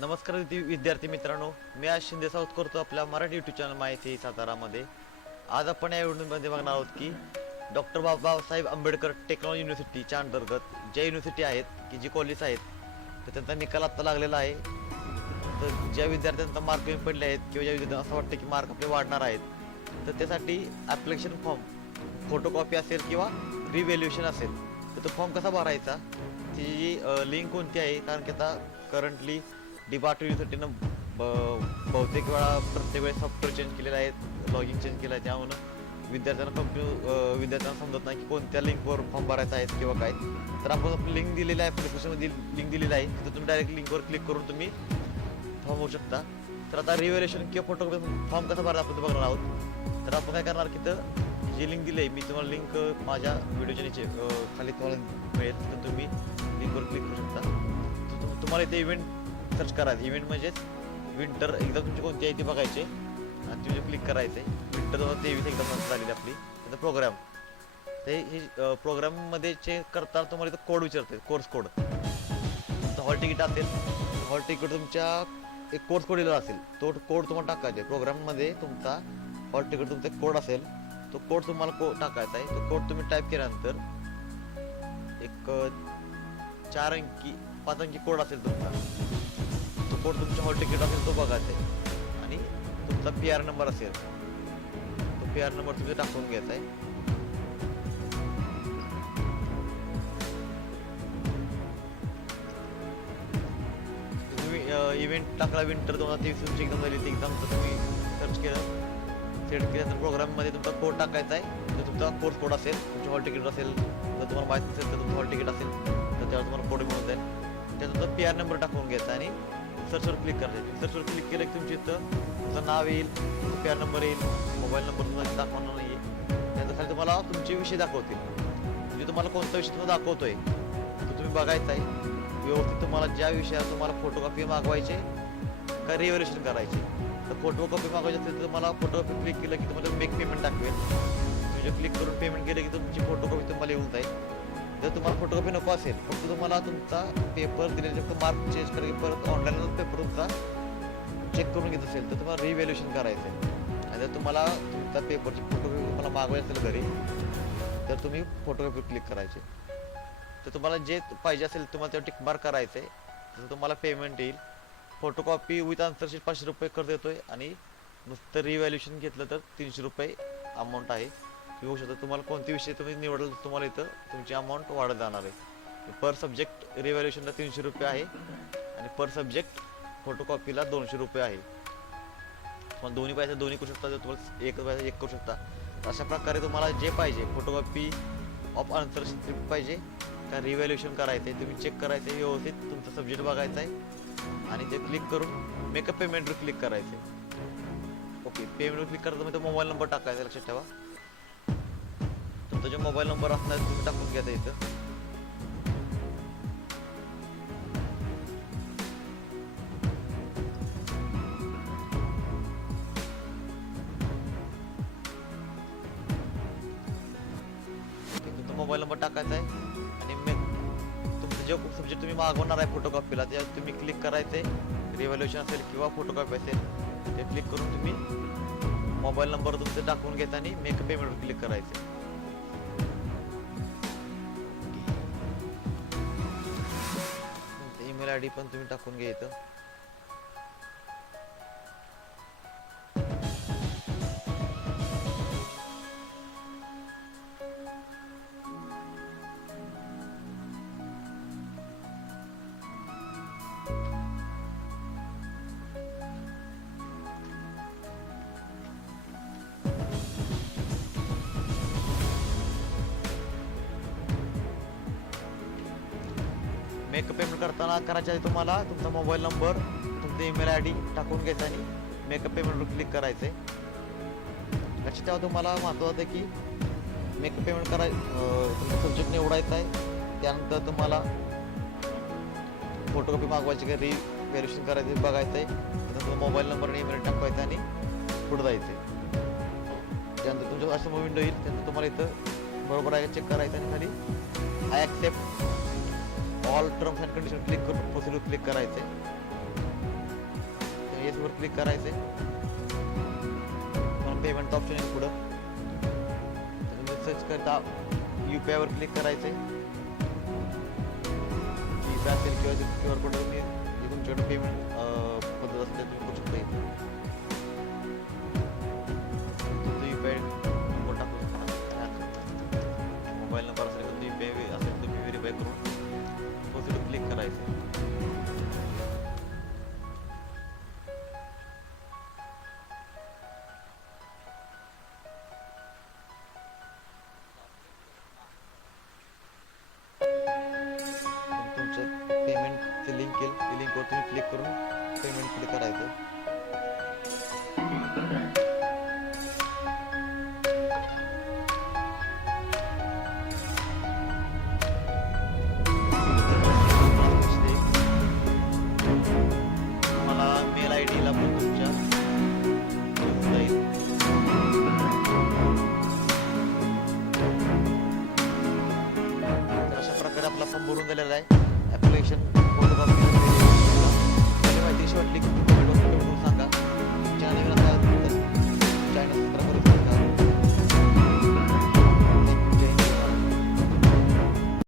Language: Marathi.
नमस्कार विद्यार्थी मित्रांनो, मी आज शिंदे साऊथ करतो आपल्या मराठी यूट्यूब चॅनल माहिती सातारामध्ये. आज आपण या व्हिडिओमध्ये बघणार आहोत की डॉक्टर बाबासाहेब आंबेडकर टेक्नॉलॉजी युनिव्हर्सिटीच्या अंतर्गत ज्या युनिव्हर्सिटी आहेत की जी कॉलेज आहेत तर त्यांचा निकाल आत्ता लागलेला आहे. तर ज्या विद्यार्थ्यांचा मार्क कमी पडले आहेत किंवा ज्या विद्यार्थ्यांना असं वाटतं की मार्क आपले वाढणार आहेत तर त्यासाठी ॲप्लिकेशन फॉर्म फोटोकॉपी असेल किंवा रिव्हॅल्युएशन असेल तर तो फॉर्म कसा भरायचा, त्याची जी लिंक कोणती आहे, कारण की आता करंटली डिपार्ट युनिव्हर्सिटीनं बहुतेक वेळा प्रत्येक वेळेस सॉफ्टवेअर चेंज केलेलं आहे, लॉगिन चेंज केलं आहे. त्यामुळं विद्यार्थ्यांना समजत नाही की कोणत्या लिंकवर फॉर्म भरायचा आहे किंवा काय. तर आपण लिंक दिलेली आहे, ॲप्लिकेशनमध्ये लिंक दिलेली आहे, तिथं तुम्ही डायरेक्ट लिंकवर क्लिक करून तुम्ही फॉर्म होऊ शकता. तर आता रिव्हॅल्युएशन किंवा फोटो फॉर्म कसा भरायचा आपण बघणार आहोत. तर आपण काय करणार की तर जी लिंक दिली आहे, मी तुम्हाला लिंक माझ्या व्हिडिओच्या नीचे खाली तुम्हाला मिळेल, तर तुम्ही लिंकवर क्लिक करू शकता. तुम्हाला इथे इव्हेंट सर्च करायचं. इव्हेंट म्हणजेच विंटर एक्झाम तुमची कोणती आहे ती बघायचे आणि तुम्ही क्लिक करायचं आहे. विंटर 2023 एक्झाम झालेली आपली. त्याचा प्रोग्राम, तर हे प्रोग्राममध्ये चेक करताना तुम्हाला इथं कोड विचारते, कोर्स कोड. तुमचं हॉल तिकीट असेल, हॉल तिकीट तुमच्या एक कोर्स कोड दिलेला असेल, तो कोड तुम्हाला टाकायचा आहे. प्रोग्राममध्ये तुमचा हॉल तिकीट तुमचा कोड असेल, तो कोड तुम्हाला टाकायचा आहे. तो कोड तुम्ही टाईप केल्यानंतर एक 4 अंकी 5 अंकी कोड असेल तुमचा, तो कोड तुमच्या हॉल तिकीट असेल तो बघायचा आहे. आणि तुमचा PR नंबर असेल, तो PR नंबर तुम्ही टाकून घ्यायचा आहे. तुम्ही इव्हेंट टाकला विंटर 2023 तुमची एक्झाम झाली, ती एक्झामचं तुम्ही सर्च केलं, सेट केल्यानंतर प्रोग्राममध्ये तुमचा कोड टाकायचा आहे. तर तुमचा कोर्स कोड असेल, तुमच्या हॉल तिकीट असेल, जर तुम्हाला माहीत नसेल तर तुमचं हॉल तिकीट असेल तर त्यावर तुम्हाला कोड मिळून जाईल. त्यात तुमचा PR नंबर टाकून घ्यायचा आणि सर्चवर क्लिक करायचं. सर्चवर क्लिक केलं की तुमच्या इथं तुमचं नाव येईल, PR नंबर येईल, मोबाईल नंबर तुम्हाला दाखवणार नाही आहे. त्याच्या खाली तुम्हाला तुमचे विषय दाखवतील. म्हणजे तुम्हाला कोणता विषय तुम्हाला दाखवतोय तो तुम्ही बघायचा आहे व्यवस्थित. तुम्हाला ज्या विषयात तुम्हाला फोटोकॉपी मागवायचे का रिव्हॅल्युएशन करायचे, तर फोटोकॉपी मागवायची असेल तर तुम्हाला फोटोकॉपी क्लिक केलं की तुम्हाला मेक पेमेंट दाखवेल. तुम्ही क्लिक करून पेमेंट केलं की तुमची फोटोकॉपी तुम्हाला येऊन जाईल. जर तुम्हाला फोटोकॉपी नको असेल, फक्त तुम्हाला तुमचा पेपर दिलेले फक्त मार्क चेंज करायचे, परत ऑनलाईनच पेपर तुमचा चेक करून घेत असेल तर तुम्हाला रिव्हॅल्युएशन करायचं आहे. आणि जर तुम्हाला तुमचा पेपरची फोटोकॉपी तुम्हाला मागवायची असेल घरी, तर तुम्ही फोटोकॉपी क्लिक करायचे. तर तुम्हाला जे पाहिजे असेल तुम्हाला ते टिक मार्क करायचं आहे. तर तुम्हाला पेमेंट येईल. फोटोकॉपी विथ आन्सरशीट 500 रुपये कर देतोय आणि नुसतं रिव्हॅल्युएशन घेतलं तर 300 रुपये अमाऊंट आहे. होऊ शकतं तुम्हाला कोणते विषय तुम्ही निवडलं तुम्हाला इथं तुमची अमाऊंट वाढत जाणार आहे. पर सब्जेक्ट रिव्हॅल्युएशनला 300 रुपये आहे आणि पर सब्जेक्ट फोटोकॉपीला 200 रुपये आहे. तुम्हाला दोन्ही पाहिजे दोन्ही करू शकता, जर तुम्हाला एक पाहिजे एक करू शकता. अशा प्रकारे तुम्हाला जे पाहिजे, फोटोकॉपी ऑफ आन्सर स्क्रिप्ट पाहिजे का रिव्हॅल्युएशन करायचं आहे, तुम्ही चेक करायचं आहे व्यवस्थित, तुमचा सब्जेक्ट बघायचा आहे आणि ते क्लिक करून मेकअप पेमेंटवर क्लिक करायचं आहे. ओके, पेमेंटवर क्लिक करता तो मोबाईल नंबर टाकायचा, लक्षात ठेवा. तुमचा जो मोबाईल नंबर असणार तुम्ही टाकून घ्यायचा इथं. तुमचा मोबाईल नंबर टाकायचा आहे आणि तुमचं जो सब्जेक्ट तुम्ही मागवणार आहे फोटोकॉपीला त्यात तुम्ही क्लिक करायचे. रिव्हॅल्युएशन असेल किंवा फोटोकॉपी असेल ते क्लिक करून तुम्ही मोबाईल नंबर तुमचं टाकून घ्यायचा आणि मेक पेमेंटवर क्लिक करायचे. ईमेल ID पण तुम्ही टाकून घ्यायचं. मेक पेमेंट करताना करायच्या आधी तुम्हाला तुमचा मोबाईल नंबर, तुमचा ईमेल ID टाकून घ्यायचा आणि मेकअप पेमेंटवर क्लिक करायचं आहे. लक्षात ठेवा, तुम्हाला महत्त्वाचं आहे की मेकअप पेमेंट तुमचा सब्जेक्ट निवडायचा आहे. त्यानंतर तुम्हाला फोटोकॉपी मागवायची का रिव्हॅल्युएशन करायचं बघायचं आहे. त्यानंतर मोबाईल नंबर आणि ईमेल टाकायचा आणि पुढे जायचं आहे. त्यानंतर तुमच्या असं विंडो येईल, त्यानंतर तुम्हाला इथं बरोबर आहे चेक करायचं आणि खाली I accept all terms and condition click करून प्रोसिजर क्लिक करायचे. येस वर क्लिक करायचं आहे. मग पेमेंटचं ऑप्शन आहे पुढं, तुम्ही सर्च करता UPI वर क्लिक करायचं आहे. UPI असेल किंवा QR कोड तुम्ही जे तुमच्याकडे पेमेंट पद्धत असते तुम्ही करू शकता. तुमचं UPI नंबर टाकू शकता, मोबाईल नंबर असेल तर UPI असेल तुम्ही व्हेरीफाय करून प्रोसिड क्लिक करायचं. तुमचं पेमेंटची लिंक येईल, ती लिंकवर तुम्ही क्लिक करून पेमेंट पुढे करायचं. तुम्हाला मेल ID ला पण तुमच्या येऊन जाईल. तर अशा प्रकारे आपला फॉर्म भरून झालेला आहे. ॲप्लिकेशन फोटोकॉपी माहिती शेवटली